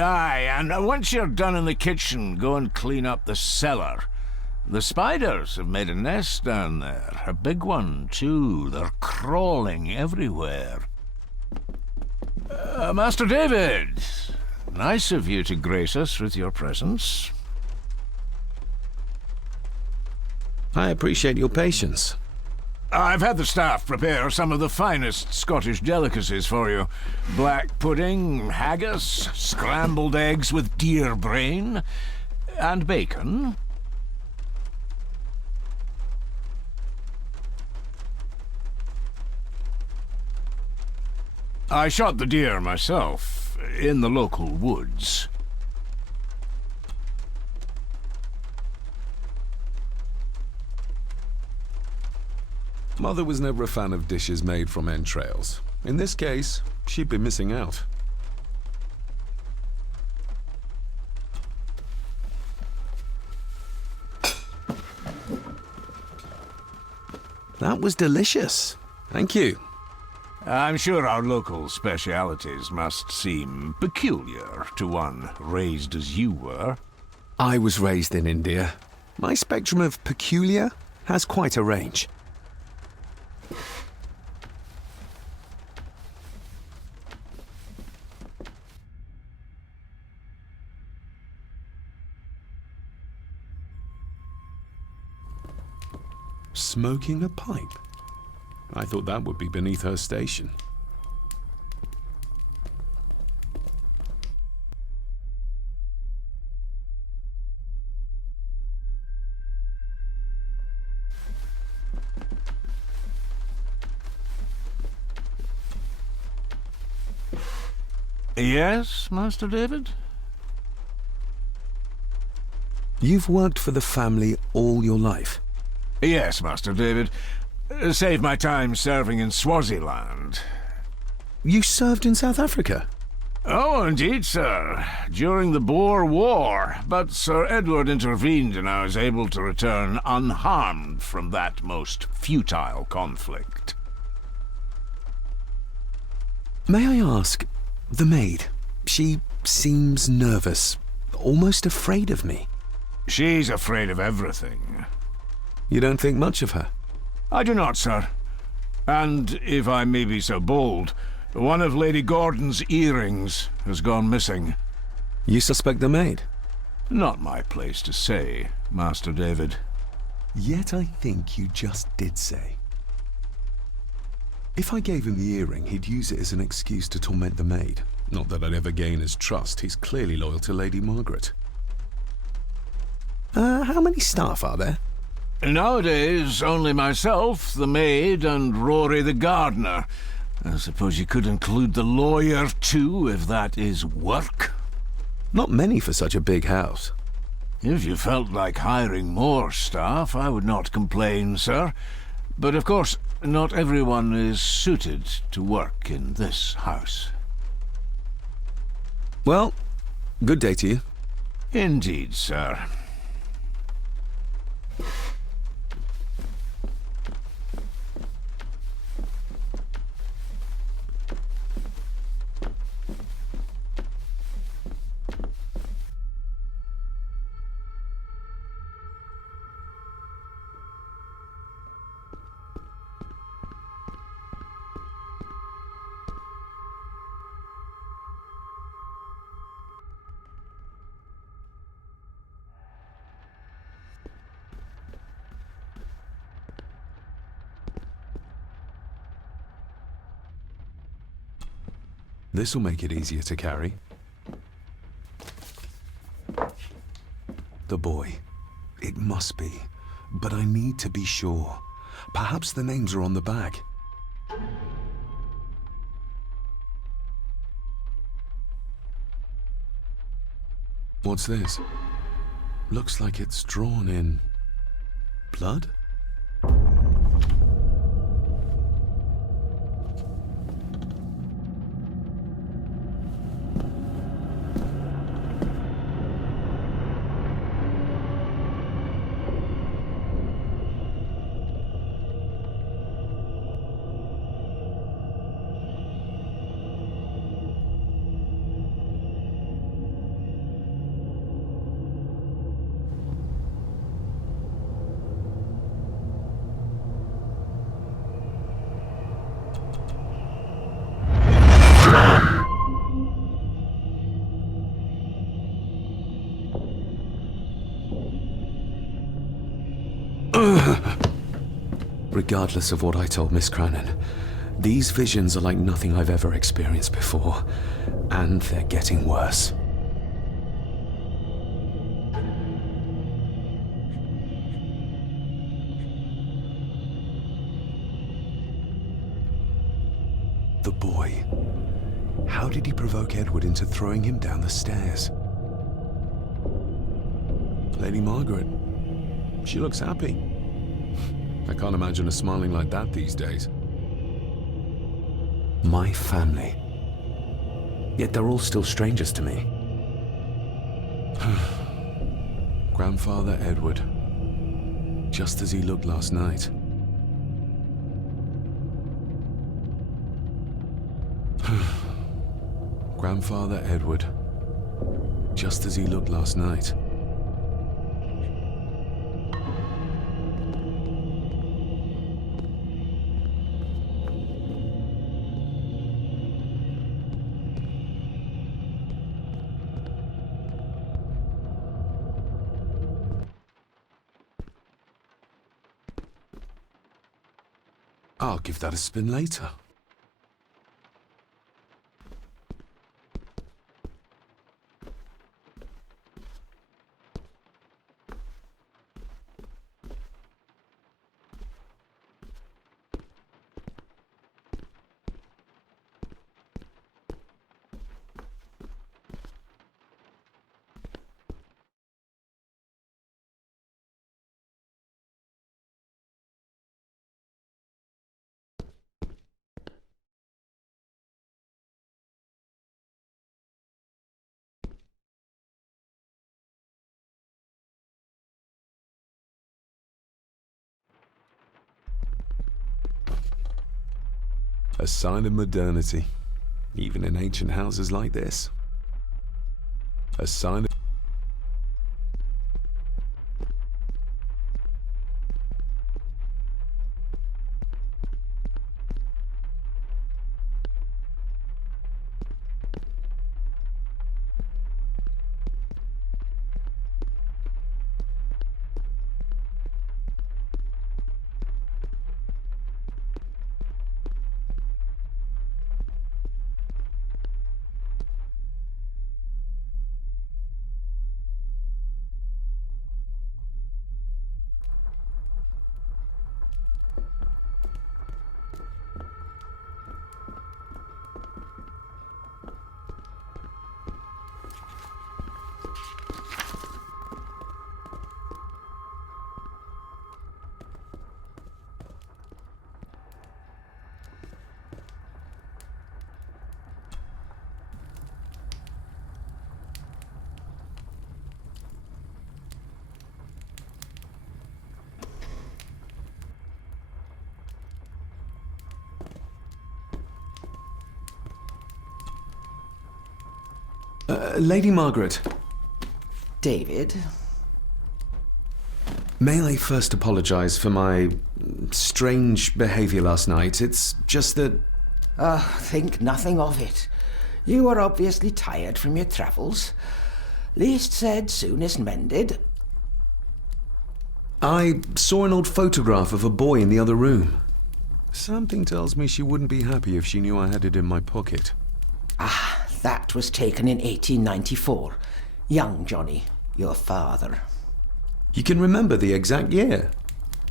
Aye, and once you're done in the kitchen, go and clean up the cellar. The spiders have made a nest down there. A big one, too. They're crawling everywhere. Master David, nice of you to grace us with your presence. I appreciate your patience. I've had the staff prepare some of the finest Scottish delicacies for you. Black pudding, haggis, scrambled eggs with deer brain, and bacon. I shot the deer myself, in the local woods. Mother was never a fan of dishes made from entrails. In this case, she'd be missing out. That was delicious. Thank you. I'm sure our local specialities must seem peculiar to one raised as you were. I was raised in India. My spectrum of peculiar has quite a range. Smoking a pipe? I thought that would be beneath her station. Yes, Master David? You've worked for the family all your life? Yes, Master David. Save my time serving in Swaziland. You served in South Africa? Oh, indeed, sir. During the Boer War. But Sir Edward intervened and I was able to return unharmed from that most futile conflict. May I ask, the maid, she seems nervous, almost afraid of me. She's afraid of everything. You don't think much of her? I do not, sir. And, if I may be so bold, one of Lady Gordon's earrings has gone missing. You suspect the maid? Not my place to say, Master David. Yet I think you just did say. If I gave him the earring, he'd use it as an excuse to torment the maid. Not that I'd ever gain his trust. He's clearly loyal to Lady Margaret. How many staff are there? Nowadays, only myself, the maid, and Rory the gardener. I suppose you could include the lawyer, too, if that is work. Not many for such a big house. If you felt like hiring more staff, I would not complain, sir. But of course, not everyone is suited to work in this house. Well, good day to you. Indeed, sir. This'll make it easier to carry. The boy. It must be. But I need to be sure. Perhaps the names are on the bag. What's this? Looks like it's drawn in blood? Regardless of what I told Miss Cranon, these visions are like nothing I've ever experienced before, and they're getting worse. The boy. How did he provoke Edward into throwing him down the stairs? Lady Margaret. She looks happy. I can't imagine her smiling like that these days. My family. Yet they're all still strangers to me. Grandfather Edward. Just as he looked last night. Grandfather Edward. Just as he looked last night. I'll give that a spin later. A sign of modernity, even in ancient houses like this. A sign of... Lady Margaret. David? May I first apologize for my strange behavior last night? It's just that... Think nothing of it. You were obviously tired from your travels. Least said, soonest mended. I saw an old photograph of a boy in the other room. Something tells me she wouldn't be happy if she knew I had it in my pocket. That was taken in 1894. Young Johnny, your father. You can remember the exact year?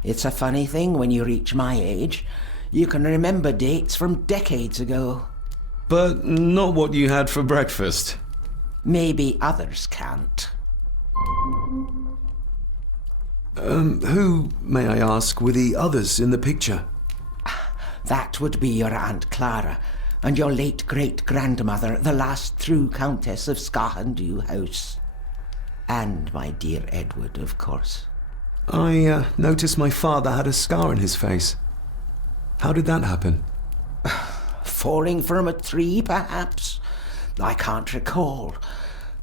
It's a funny thing when you reach my age. You can remember dates from decades ago. But not what you had for breakfast. Maybe others can't. Who, may I ask, were the others in the picture? That would be your Aunt Clara and your late great-grandmother, the last true Countess of Scahandew House. And my dear Edward, of course. I noticed my father had a scar on his face. How did that happen? Falling from a tree, perhaps? I can't recall.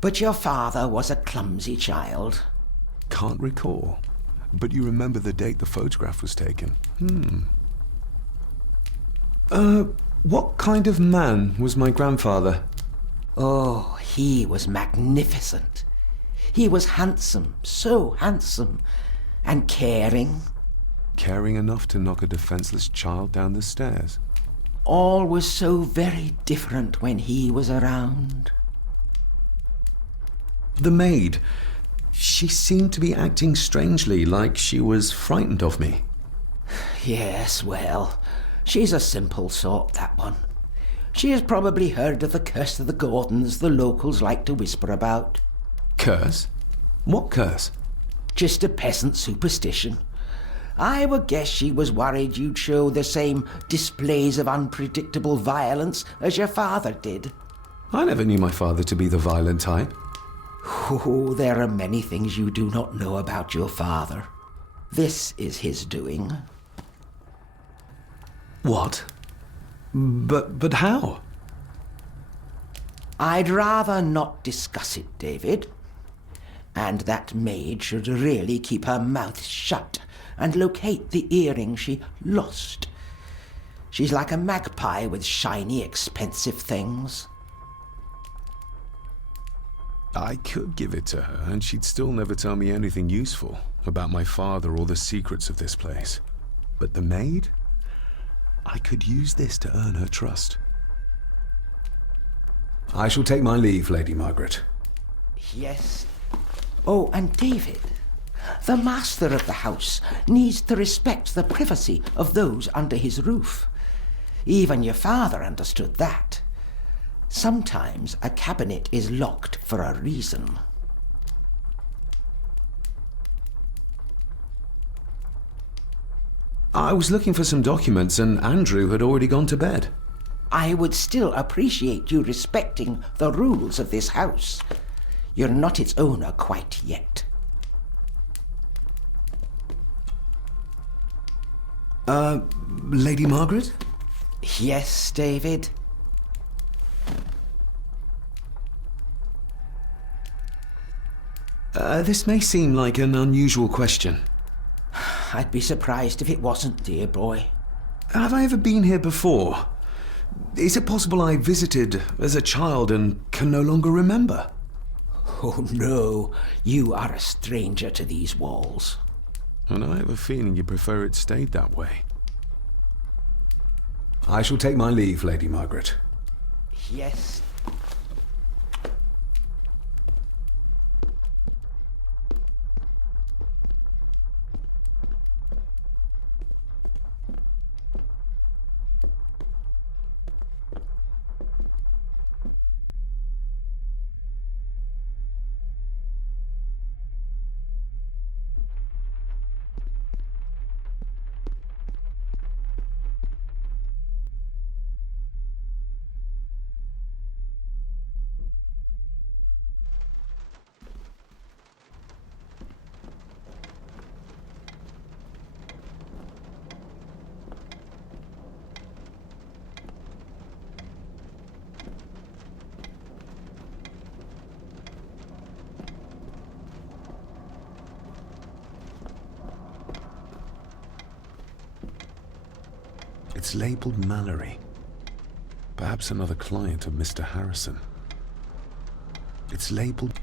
But your father was a clumsy child. Can't recall. But you remember the date the photograph was taken? What kind of man was my grandfather? Oh, he was magnificent. He was handsome, so handsome, and caring, Caring enough to knock a defenseless child down the stairs. All was so very different when he was around. The maid. She seemed to be acting strangely, like she was frightened of me. Yes, well, she's a simple sort, that one. She has probably heard of the curse of the Gordons the locals like to whisper about. Curse? What curse? Just a peasant superstition. I would guess she was worried you'd show the same displays of unpredictable violence as your father did. I never knew my father to be the violent type. Oh, there are many things you do not know about your father. This is his doing. What? But how? I'd rather not discuss it, David. And that maid should really keep her mouth shut and locate the earring she lost. She's like a magpie with shiny, expensive things. I could give it to her, and she'd still never tell me anything useful about my father or the secrets of this place. But the maid? I could use this to earn her trust. I shall take my leave, Lady Margaret. Yes. Oh, and David, the master of the house needs to respect the privacy of those under his roof. Even your father understood that. Sometimes a cabinet is locked for a reason. I was looking for some documents and Andrew had already gone to bed. I would still appreciate you respecting the rules of this house. You're not its owner quite yet. Lady Margaret? Yes, David? This may seem like an unusual question. I'd be surprised if it wasn't, dear boy. Have I ever been here before? Is it possible I visited as a child and can no longer remember? Oh, no. You are a stranger to these walls. And I have a feeling you prefer it stayed that way. I shall take my leave, Lady Margaret. Yes. It's labeled Mallory. Perhaps another client of Mr. Harrison. It's labeled...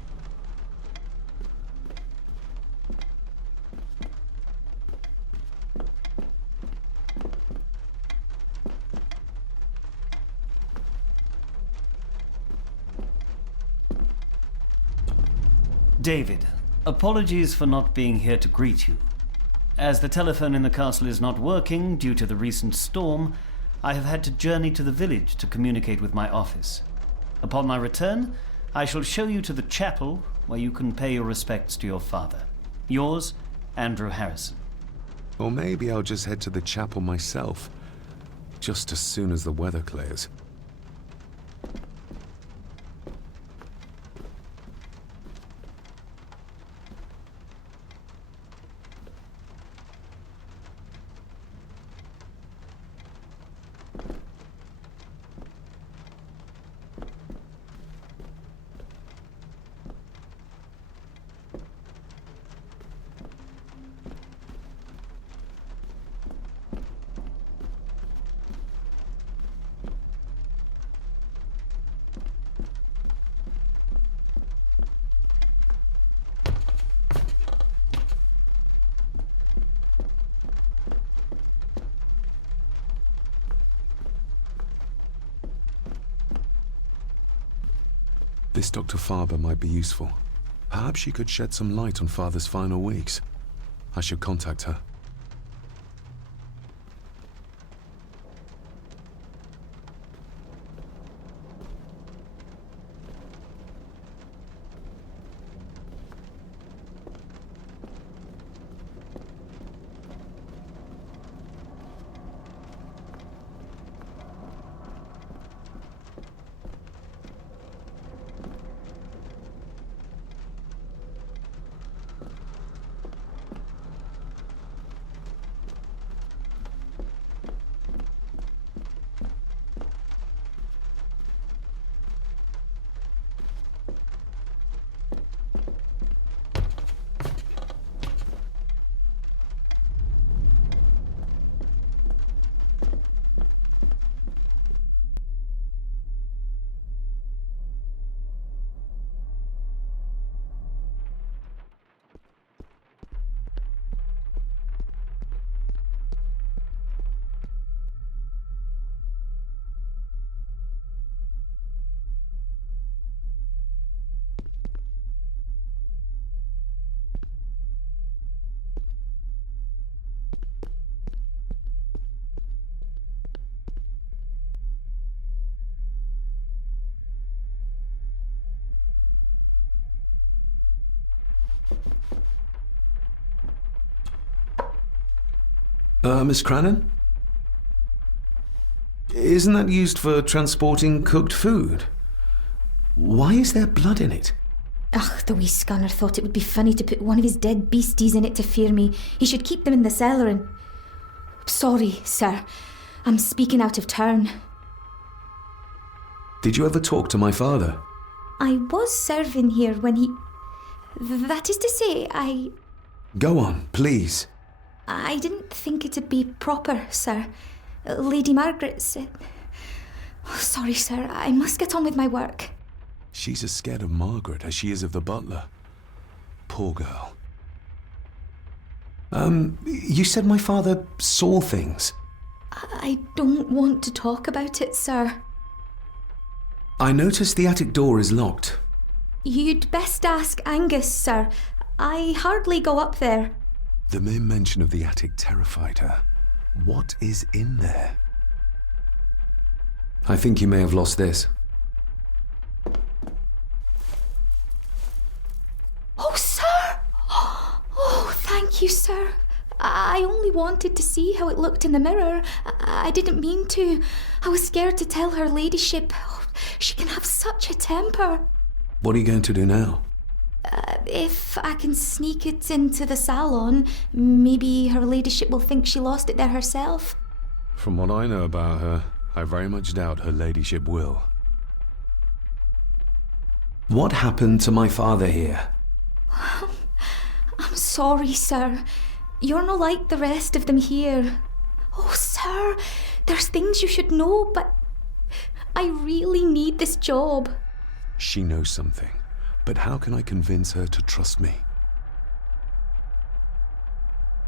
David, apologies for not being here to greet you. As the telephone in the castle is not working due to the recent storm, I have had to journey to the village to communicate with my office. Upon my return, I shall show you to the chapel where you can pay your respects to your father. Yours, Andrew Harrison. Or maybe I'll just head to the chapel myself, just as soon as the weather clears. This Dr. Faber might be useful. Perhaps she could shed some light on Father's final weeks. I should contact her. Miss Crannan? Isn't that used for transporting cooked food? Why is there blood in it? Ugh, the wee scunner thought it would be funny to put one of his dead beasties in it to fear me. He should keep them in the cellar and... Sorry, sir. I'm speaking out of turn. Did you ever talk to my father? I was serving here when he... That is to say, Go on, please. I didn't think it'd be proper, sir. Lady Margaret said... Oh, sorry, sir. I must get on with my work. She's as scared of Margaret as she is of the butler. Poor girl. You said my father saw things. I don't want to talk about it, sir. I noticed the attic door is locked. You'd best ask Angus, sir. I hardly go up there. The mere mention of the attic terrified her. What is in there? I think you may have lost this. Oh, sir! Oh, thank you, sir. I only wanted to see how it looked in the mirror. I didn't mean to. I was scared to tell her ladyship. Oh, she can have such a temper. What are you going to do now? If I can sneak it into the salon, maybe her ladyship will think she lost it there herself. From what I know about her, I very much doubt her ladyship will. What happened to my father here? I'm sorry, sir. You're no like the rest of them here. Oh, sir, there's things you should know, but I really need this job. She knows something, but how can I convince her to trust me?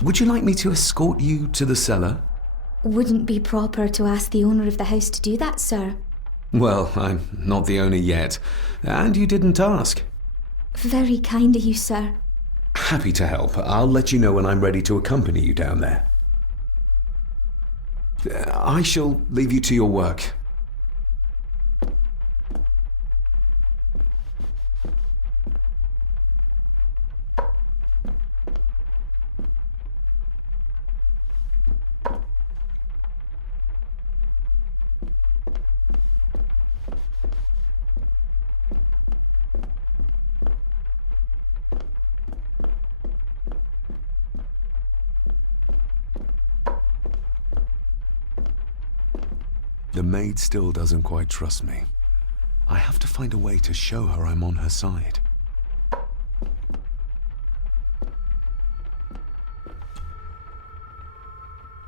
Would you like me to escort you to the cellar? Wouldn't be proper to ask the owner of the house to do that, sir. Well, I'm not the owner yet, and you didn't ask. Very kind of you, sir. Happy to help. I'll let you know when I'm ready to accompany you down there. I shall leave you to your work. The maid still doesn't quite trust me. I have to find a way to show her I'm on her side.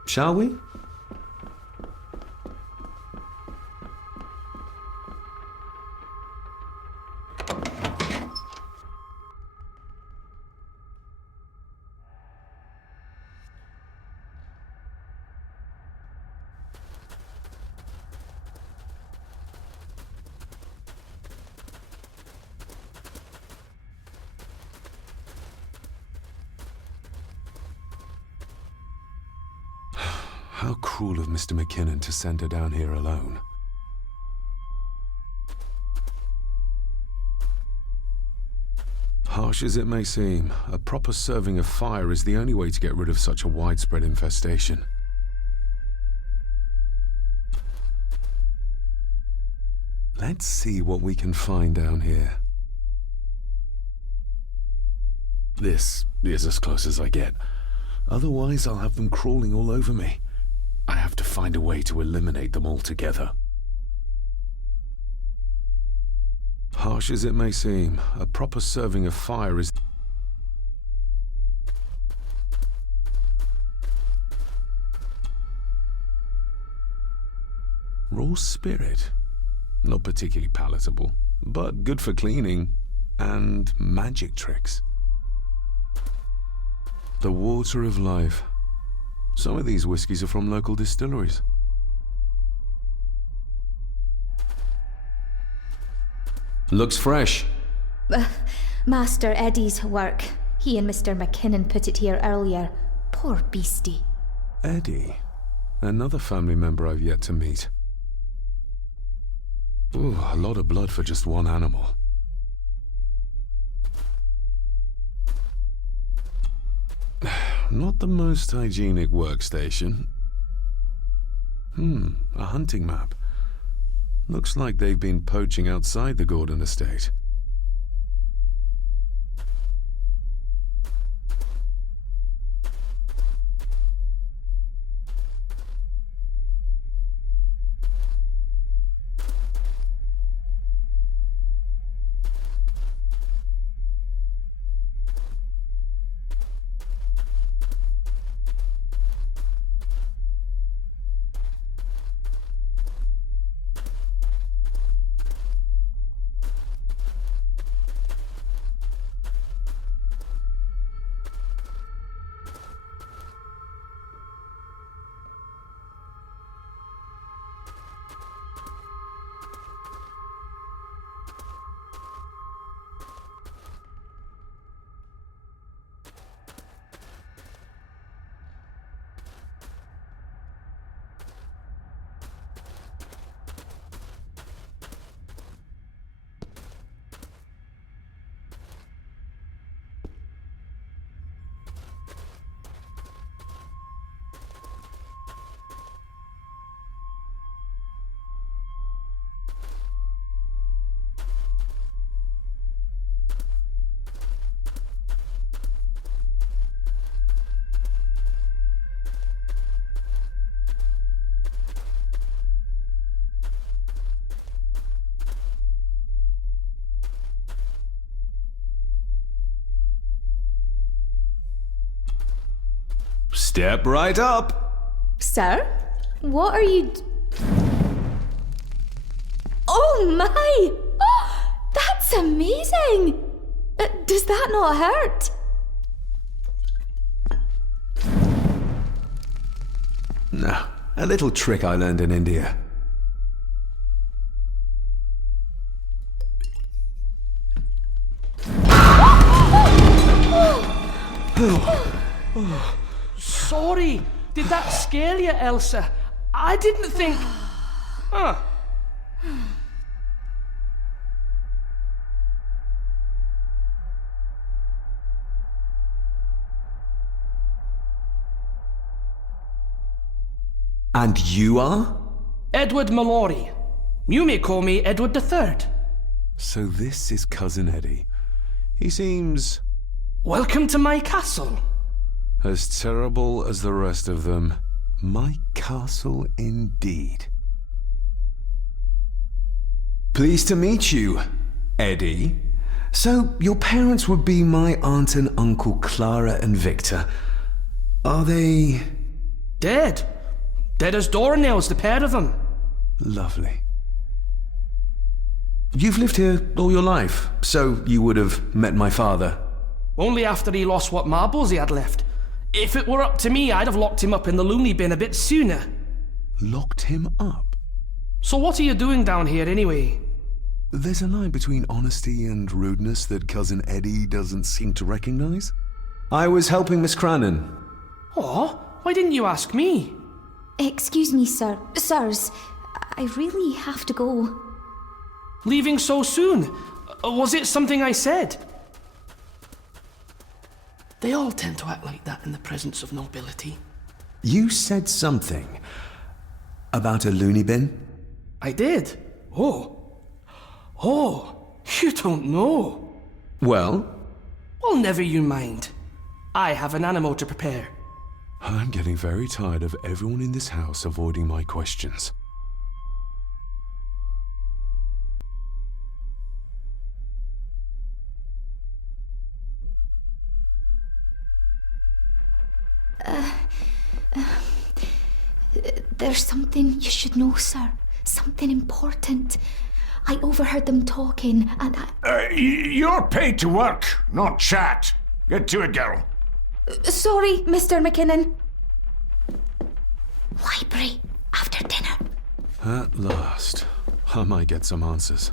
Shall we? How cruel of Mr. McKinnon to send her down here alone. Harsh as it may seem, a proper serving of fire is the only way to get rid of such a widespread infestation. Let's see what we can find down here. This is as close as I get. Otherwise, I'll have them crawling all over me. I have to find a way to eliminate them altogether. Harsh as it may seem, a proper serving of fire is... Raw spirit. Not particularly palatable, but good for cleaning and magic tricks. The water of life. Some of these whiskies are from local distilleries. Looks fresh. Master Eddie's work. He and Mr. McKinnon put it here earlier. Poor beastie. Eddie. Another family member I've yet to meet. Ooh, a lot of blood for just one animal. Not the most hygienic workstation. A hunting map. Looks like they've been poaching outside the Gordon estate. Step right up. Sir? What are you... Oh my! Oh, that's amazing! Does that not hurt? No, a little trick I learned in India. Sorry, did that scare you, Elsa? I didn't think... Huh. And you are? Edward Mallory. You may call me Edward III. So this is Cousin Eddie. He seems... Welcome to my castle. as terrible as the rest of them. My castle indeed. Pleased to meet you, Eddie. So, your parents would be my aunt and uncle Clara and Victor. Are they... Dead. Dead as doornails, the pair of them. Lovely. You've lived here all your life, so you would have met my father. Only after he lost what marbles he had left. If it were up to me, I'd have locked him up in the loony bin a bit sooner. Locked him up? So what are you doing down here anyway? There's a line between honesty and rudeness that Cousin Eddie doesn't seem to recognize. I was helping Miss Cranon. Oh, why didn't you ask me? Excuse me, sir. Sirs, I really have to go. Leaving so soon? Was it something I said? They all tend to act like that in the presence of nobility. You said something about a loony bin? I did. Oh, you don't know. Well? Well, never you mind. I have an animal to prepare. I'm getting very tired of everyone in this house avoiding my questions. There's something you should know, sir. Something important. I overheard them talking, and You're paid to work, not chat. Get to it, girl. Sorry, Mr. McKinnon. Library, after dinner. At last, I might get some answers.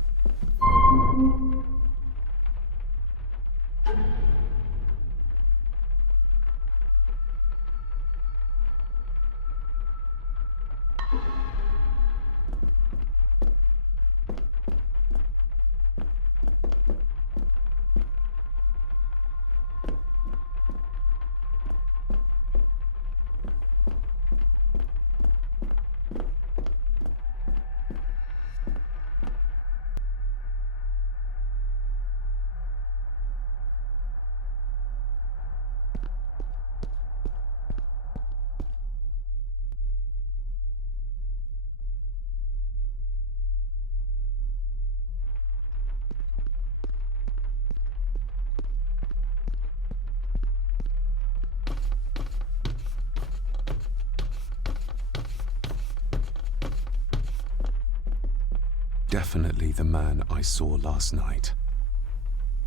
Definitely the man I saw last night.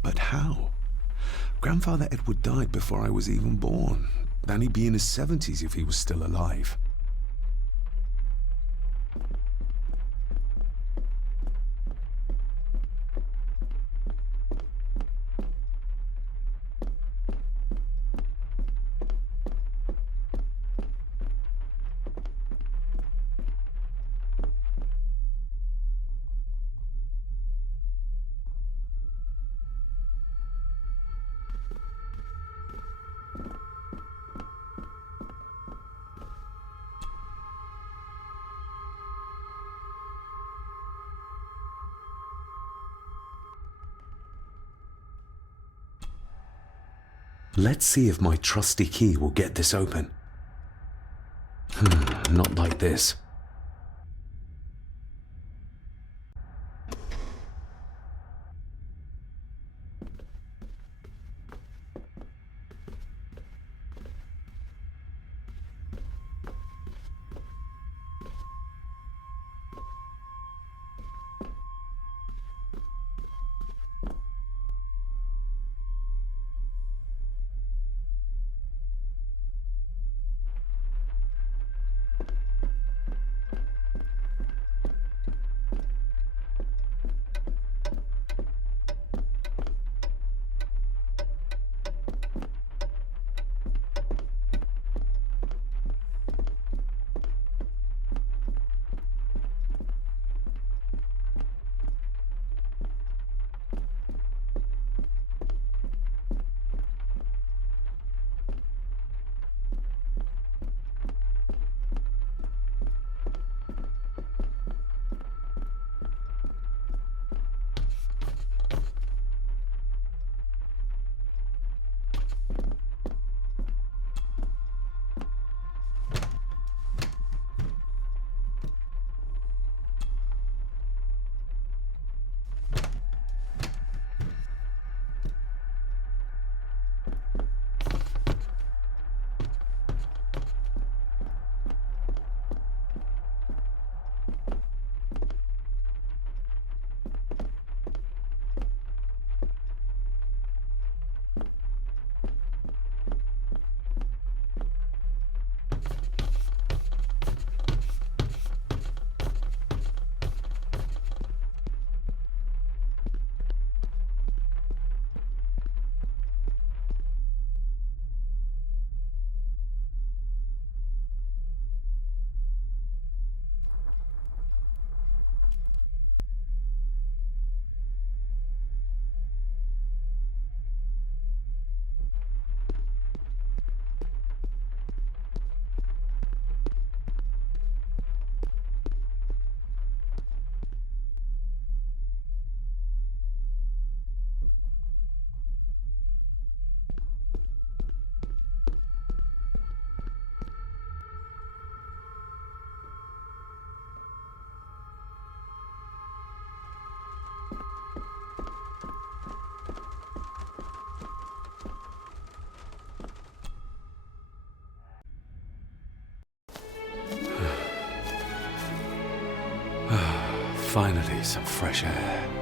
But how? Grandfather Edward died before I was even born. And he'd be in his 70s if he was still alive. Let's see if my trusty key will get this open. Not like this. Finally, some fresh air.